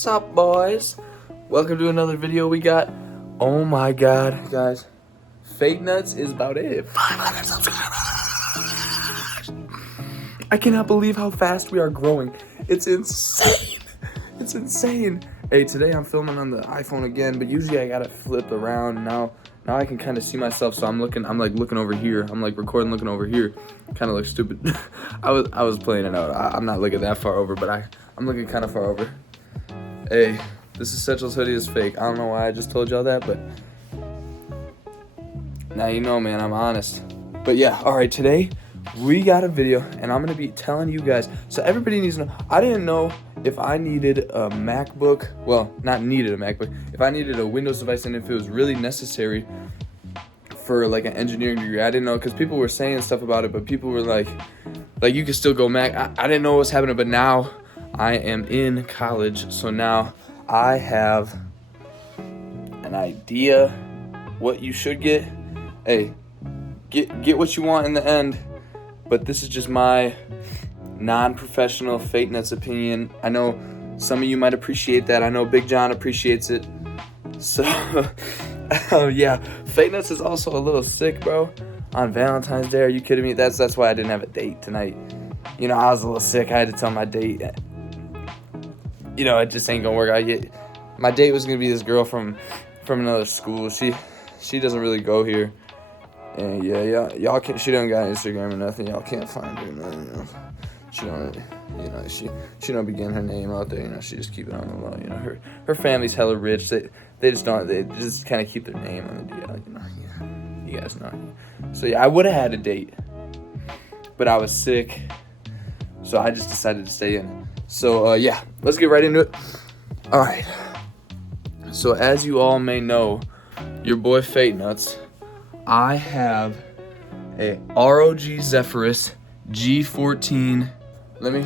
What's up, boys? Welcome to another video. We got, oh my god, guys, Fake Nuts is about it. 500 subscribers. I cannot believe how fast we are growing. It's insane. It's insane. Hey, today I'm filming on the iPhone again, but usually I gotta flip around. Now I can kind of see myself, so I'm looking over here. I'm like recording looking over here. Kind of look stupid. I was playing it out. I'm not looking that far over, but I'm looking kind of far over. Hey, this is Central's hoodie is fake. I don't know why I just told y'all that, but now you know, man, I'm honest. But yeah, all right, today we got a video, and I'm gonna be telling you guys. So everybody needs to know. I didn't know if I needed a MacBook. Well, not needed a MacBook. If I needed a Windows device, and if it was really necessary for like an engineering degree. I didn't know, because people were saying stuff about it, but people were like you can still go Mac. I didn't know what was happening, but now I am in college, so now I have an idea what you should get. Hey, get what you want in the end, but this is just my non-professional Fake Nuts opinion. I know some of you might appreciate that. I know Big John appreciates it. So, yeah, Fake Nuts is also a little sick, bro. On Valentine's Day, are you kidding me? That's why I didn't have a date tonight. You know, I was a little sick. I had to tell my date. You know, it just ain't gonna work out yet. My date was gonna be this girl from another school. She doesn't really go here. And yeah, y'all can't. She don't got Instagram or nothing. Y'all can't find her. No, you know. She don't, you know, she don't be getting her name out there. You know, she just keep it on the low. You know, her family's hella rich. They just don't. They just kind of keep their name on the DL. You know, yeah, you guys know. So yeah, I would have had a date, but I was sick, so I just decided to stay in. So yeah, let's get right into it. All right. So as you all may know, your boy Fake Nuts, I have a ROG Zephyrus G14. Let me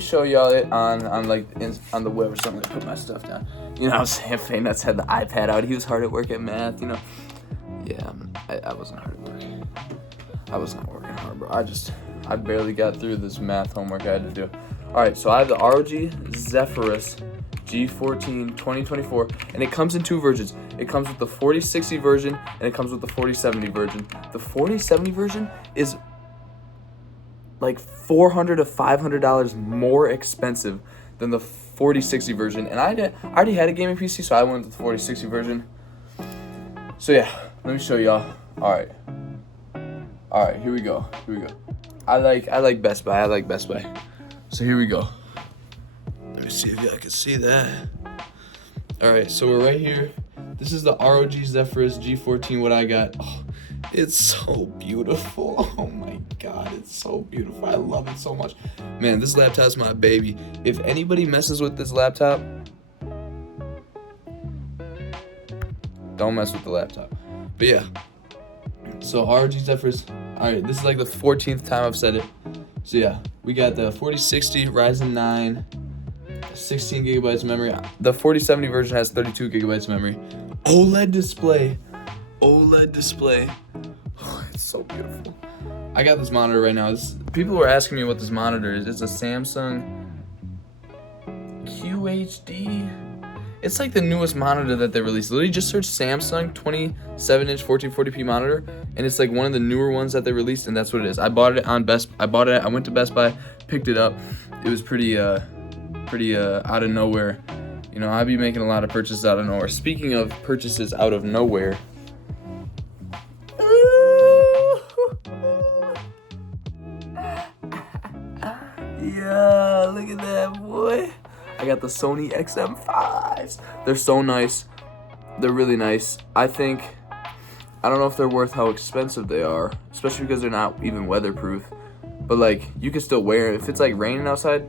show y'all it on the web or something. Put my stuff down. You know what I'm saying? Fake Nuts had the iPad out. He was hard at work at math, you know. Yeah, I wasn't hard at work. I was not working hard, bro. I barely got through this math homework I had to do. Alright, so I have the ROG Zephyrus G14 2024, and it comes in two versions. It comes with the 4060 version, and it comes with the 4070 version. The 4070 version is like $400 to $500 more expensive than the 4060 version, and I already had a gaming PC, so I went with the 4060 version. So yeah, let me show y'all. All right, here we go. I like Best Buy. So here we go. Let me see if y'all can see that. All right, so we're right here. This is the ROG Zephyrus G14. What I got. Oh, it's so beautiful. Oh my god, it's so beautiful. I love it so much. Man, this laptop's my baby. If anybody messes with this laptop, don't mess with the laptop. But yeah, so ROG Zephyrus. Alright, this is like the 14th time I've said it. So yeah, we got the 4060 Ryzen 9, 16 gigabytes of memory. The 4070 version has 32 gigabytes of memory. OLED display. Oh, it's so beautiful. I got this monitor right now. People were asking me what this monitor is. It's a Samsung QHD. It's like the newest monitor that they released. Literally just search Samsung 27-inch 1440p monitor, and it's like one of the newer ones that they released, and that's what it is. I bought it. I went to Best Buy, picked it up. It was pretty out of nowhere. You know, I'd be making a lot of purchases out of nowhere. Speaking of purchases out of nowhere, yeah, look at that, boy. I got the Sony XM5s. They're so nice. They're really nice. I don't know if they're worth how expensive they are, especially because they're not even weatherproof. But like, you can still wear them. If it's like raining outside,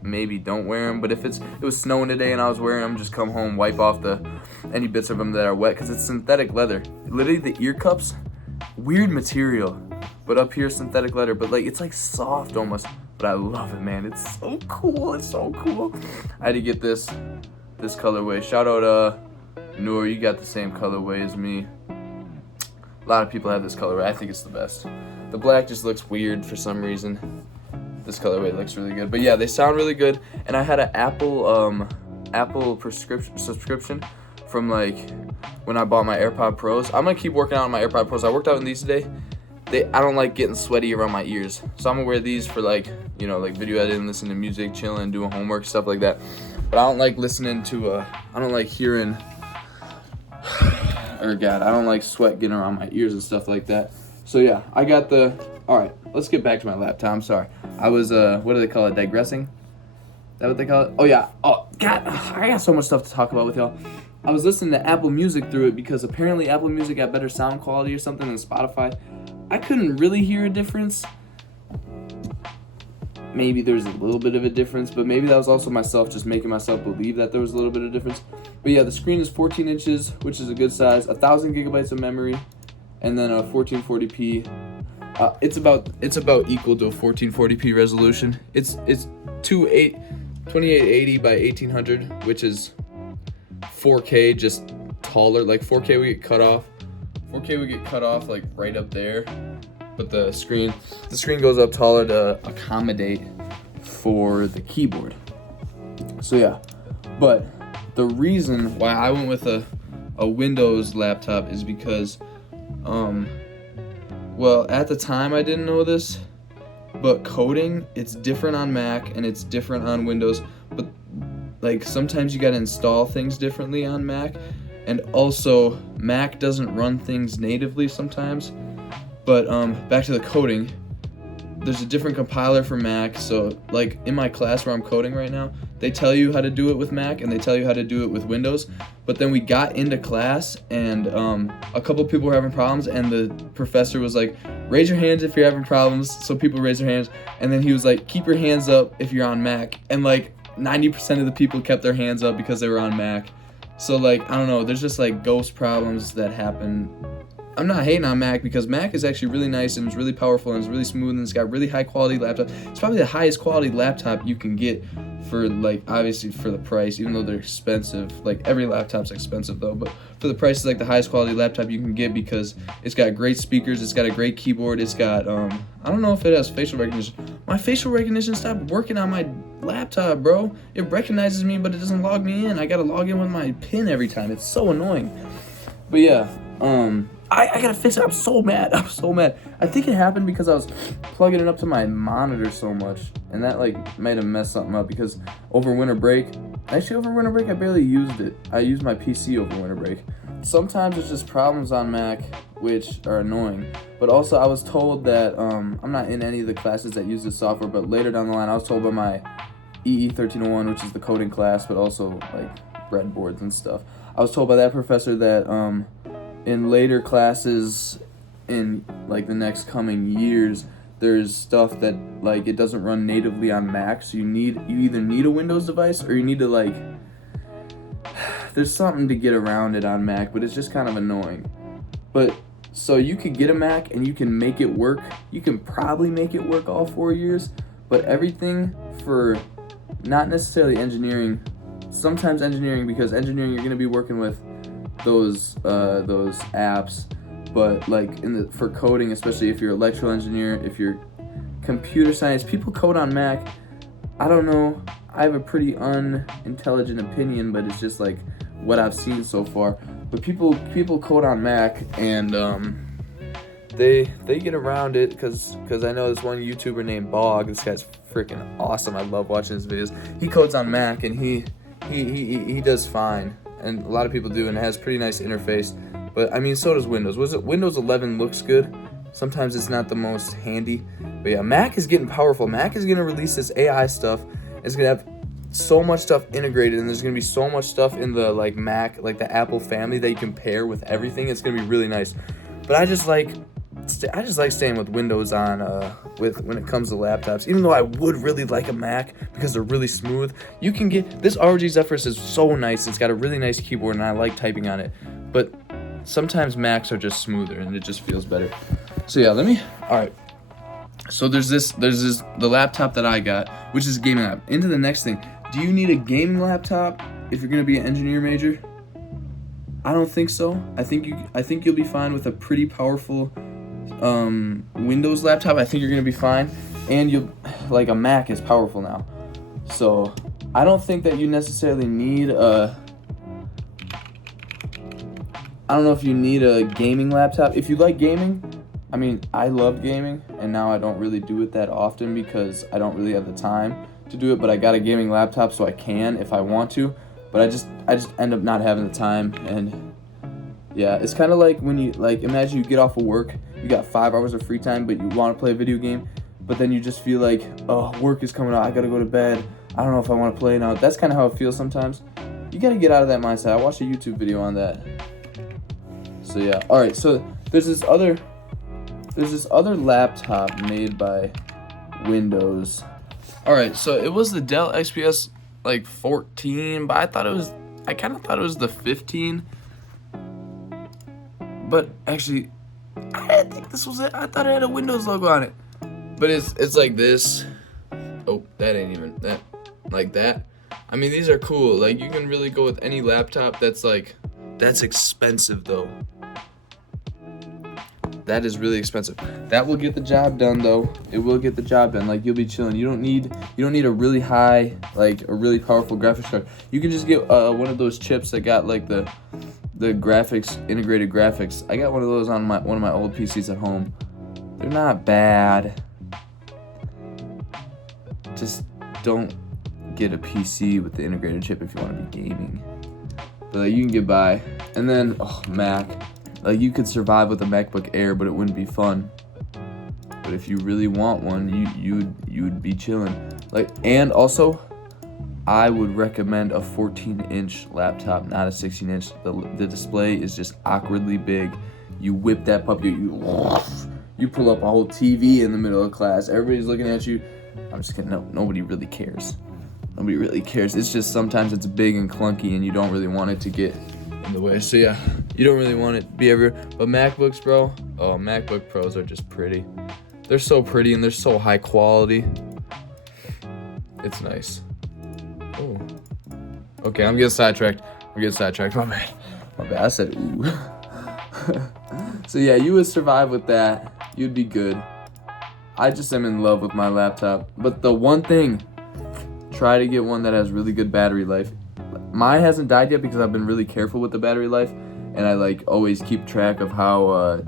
maybe don't wear them. But if it was snowing today and I was wearing them, just come home, wipe off any bits of them that are wet, because it's synthetic leather. Literally the ear cups, weird material, but up here synthetic leather. But like, it's like soft almost. But I love it, man. It's so cool. I had to get this colorway. Shout out Noor, you got the same colorway as me. A lot of people have this colorway. I think it's the best. The black just looks weird for some reason. This colorway looks really good. But yeah, they sound really good. And I had an Apple Apple subscription from like when I bought my AirPod Pros. I'm gonna keep working out on my AirPod Pros. I worked out in these today. I don't like getting sweaty around my ears, so I'm gonna wear these for like, you know, like video editing, listening to music, chilling, doing homework, stuff like that. But I don't like listening to I don't like hearing, or God, I don't like sweat getting around my ears and stuff like that. So yeah, I got the. All right, let's get back to my laptop. I'm sorry. I was what do they call it? Digressing? Is that what they call it? Oh yeah. Oh God, I got so much stuff to talk about with y'all. I was listening to Apple Music through it because apparently Apple Music got better sound quality or something than Spotify. I couldn't really hear a difference. Maybe there's a little bit of a difference, but maybe that was also myself just making myself believe that there was a little bit of difference. But yeah, the screen is 14 inches, which is a good size, 1,000 gigabytes of memory, and then a 1440p. It's about equal to a 1440p resolution. It's 2880 by 1800, which is 4K, just taller. Like 4K would get cut off. 4K would get cut off like right up there, but the screen goes up taller to accommodate for the keyboard. So yeah, but the reason why I went with a Windows laptop is because, well, at the time I didn't know this, but coding, it's different on Mac and it's different on Windows, but like sometimes you gotta install things differently on Mac. And also, Mac doesn't run things natively sometimes. But back to the coding, there's a different compiler for Mac. So like in my class where I'm coding right now, they tell you how to do it with Mac and they tell you how to do it with Windows. But then we got into class and a couple people were having problems and the professor was like, raise your hands if you're having problems. So people raised their hands. And then he was like, keep your hands up if you're on Mac. And like 90% of the people kept their hands up because they were on Mac. So like, I don't know, there's just like ghost problems that happen. I'm not hating on Mac because Mac is actually really nice and it's really powerful and it's really smooth and it's got really high quality laptop. It's probably the highest quality laptop you can get for like, obviously for the price, even though they're expensive. Like every laptop's expensive though, but for the price, it's like the highest quality laptop you can get because it's got great speakers, it's got a great keyboard, it's got, I don't know if it has facial recognition. My facial recognition stopped working on my laptop, bro. It recognizes me, but it doesn't log me in. I gotta log in with my PIN every time. It's so annoying. But yeah, I gotta fix it. I'm so mad. I think it happened because I was plugging it up to my monitor so much, and that like might have messed something up because over winter break, I barely used it. I used my PC over winter break. Sometimes it's just problems on Mac, which are annoying. But also I was told that, I'm not in any of the classes that use this software, but later down the line I was told by my EE 1301, which is the coding class, but also like breadboards and stuff. I was told by that professor that in later classes in like the next coming years, there's stuff that like it doesn't run natively on Mac, so you either need a Windows device or you need to like, there's something to get around it on Mac, but it's just kind of annoying. But so you could get a Mac and you can make it work. You can probably make it work all 4 years, but everything for not necessarily engineering, sometimes engineering, because engineering you're gonna be working with those apps, but like for coding, especially if you're an electrical engineer, if you're computer science, people code on Mac. I don't know. I have a pretty unintelligent opinion, but it's just like what I've seen so far. But people code on Mac and they get around it because I know this one YouTuber named Bog. This guy's freaking awesome. I love watching his videos. He codes on Mac and he does fine. And a lot of people do, and it has pretty nice interface. But I mean, so does Windows. Windows 11 looks good. Sometimes it's not the most handy. But yeah, Mac is getting powerful. Mac is gonna release this AI stuff. It's gonna have so much stuff integrated, and there's gonna be so much stuff in the like Mac, like the Apple family that you can pair with everything. It's gonna be really nice. But I just like staying with Windows on when it comes to laptops. Even though I would really like a Mac because they're really smooth. You can get this ROG Zephyrus is so nice. It's got a really nice keyboard and I like typing on it. But sometimes Macs are just smoother and it just feels better. So yeah, all right. So there's the laptop that I got, which is a gaming lap. Into the next thing. Do you need a gaming laptop if you're gonna be an engineer major? I don't think so. I think you'll be fine with a pretty powerful Windows laptop. I think you're gonna be fine, and a Mac is powerful now. So I don't think that you necessarily need a, I don't know if you need a gaming laptop. If you like gaming, I mean, I love gaming, and now I don't really do it that often because I don't really have the time to do it, but I got a gaming laptop so I can if I want to, but I just end up not having the time. And yeah, it's kind of like when you, like, imagine you get off of work, you got 5 hours of free time, but you want to play a video game, but then you just feel like, oh, work is coming out, I gotta go to bed, I don't know if I want to play now. That's kind of how it feels sometimes. You gotta get out of that mindset. I watched a YouTube video on that. So yeah, all right, so there's this other laptop made by Windows. All right, so it was the Dell XPS like 14, but I kind of thought it was the 15. But actually, I didn't think this was it. I thought it had a Windows logo on it. But it's like this. Oh, that ain't even that, like that. I mean, these are cool. Like, you can really go with any laptop that's expensive though. That is really expensive. That will get the job done though. It will get the job done. Like, you'll be chilling. You don't need a really high, like a really powerful graphics card. You can just get one of those chips that got like the graphics, integrated graphics. I got one of those on one of my old PCs at home. They're not bad. Just don't get a PC with the integrated chip if you want to be gaming. But like, you can get by. And then Mac. Like, you could survive with a MacBook Air, but it wouldn't be fun. But if you really want one, you'd be chilling. Like, and also, I would recommend a 14-inch laptop, not a 16-inch. The display is just awkwardly big. You whip that puppy, you pull up a whole TV in the middle of class. Everybody's looking at you. I'm just kidding. No, nobody really cares. Nobody really cares. It's just sometimes it's big and clunky, and you don't really want it to get in the way. So yeah, you don't really want it to be everywhere. But MacBooks, bro, MacBook Pros are just pretty. They're so pretty and they're so high quality. It's nice. Oh. Okay, I'm getting sidetracked. My bad. I said ooh. So yeah, you would survive with that. You'd be good. I just am in love with my laptop. But the one thing, try to get one that has really good battery life. Mine hasn't died yet because I've been really careful with the battery life, and I like always keep track of how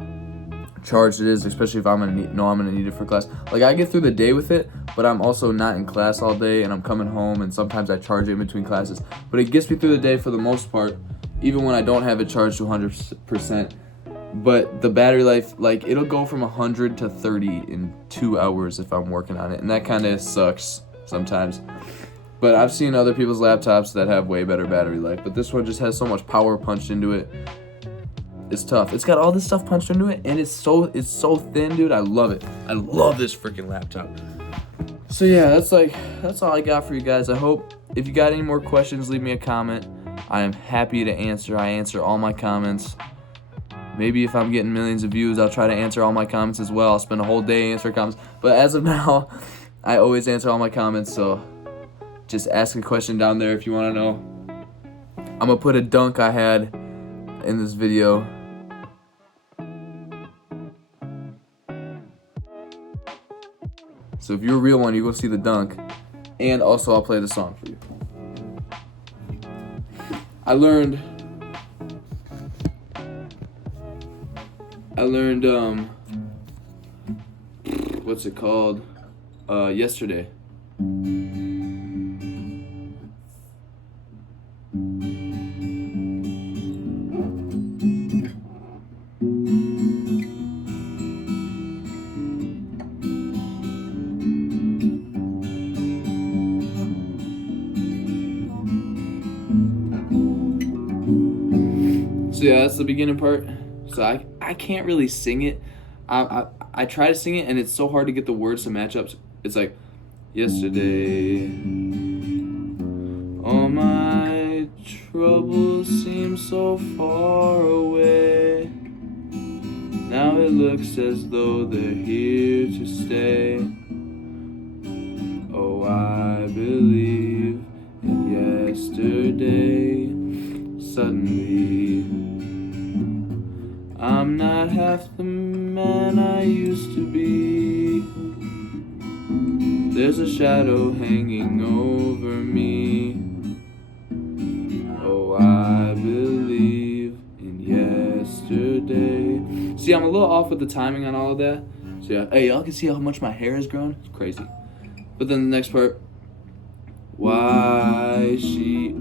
charged it is, especially if I'm gonna need it for class. Like, I get through the day with it, but I'm also not in class all day, and I'm coming home, and sometimes I charge it in between classes. But it gets me through the day for the most part, even when I don't have it charged to 100%. But the battery life, like, it'll go from 100 to 30 in 2 hours if I'm working on it, and that kind of sucks sometimes. But I've seen other people's laptops that have way better battery life, but this one just has so much power punched into it. It's tough. It's got all this stuff punched into it, and it's so thin, dude. I love it. I love this freaking laptop. So yeah, that's all I got for you guys. I hope if you got any more questions, leave me a comment. I am happy to answer. I answer all my comments. Maybe if I'm getting millions of views, I'll try to answer all my comments as well. I'll spend a whole day answering comments. But as of now, I always answer all my comments, so just ask a question down there if you want to know. I'm going to put a dunk I had in this video. So if you're a real one, you go see the dunk. And also, I'll play the song for you. I learned what's it called? Yesterday. So yeah, that's the beginning part. So I can't really sing it. I try to sing it, and it's so hard to get the words to match up. It's like, yesterday, all my troubles seem so far away. Now it looks as though they're here to stay. Oh, I believe in yesterday. Suddenly, I'm not half the man I used to be. There's a shadow hanging over me. Oh, I believe in yesterday. See, I'm a little off with the timing on all of that. So yeah, hey, y'all can see how much my hair has grown? It's crazy. But then the next part, why she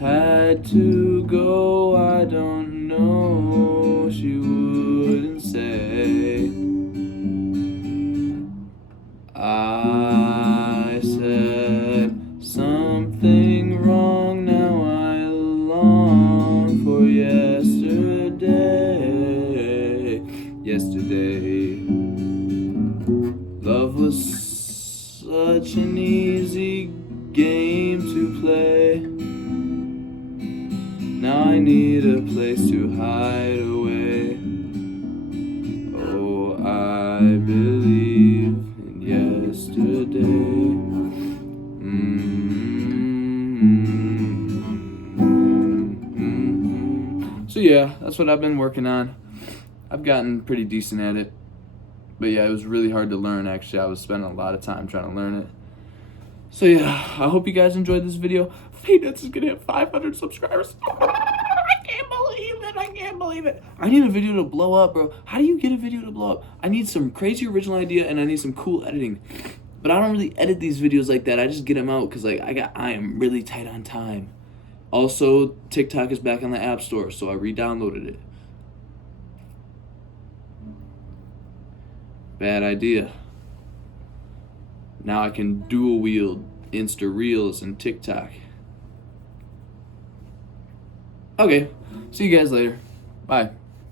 had to go, I don't know, she wouldn't say. I said something wrong, now I long for yesterday. Love was such an easy game to play. Now I need a place to hide away. Oh, I believe in yesterday. So yeah, that's what I've been working on. I've gotten pretty decent at it. But yeah, it was really hard to learn, actually. I was spending a lot of time trying to learn it. So yeah, I hope you guys enjoyed this video. Nuts is gonna hit 500 subscribers. I can't believe it. I need a video to blow up, bro. How do you get a video to blow up? I need some crazy original idea and I need some cool editing. But I don't really edit these videos like that. I just get them out because like I am really tight on time. Also, TikTok is back on the App Store, so I re-downloaded it. Bad idea. Now I can dual wield Insta Reels and TikTok. Okay, see you guys later. Bye.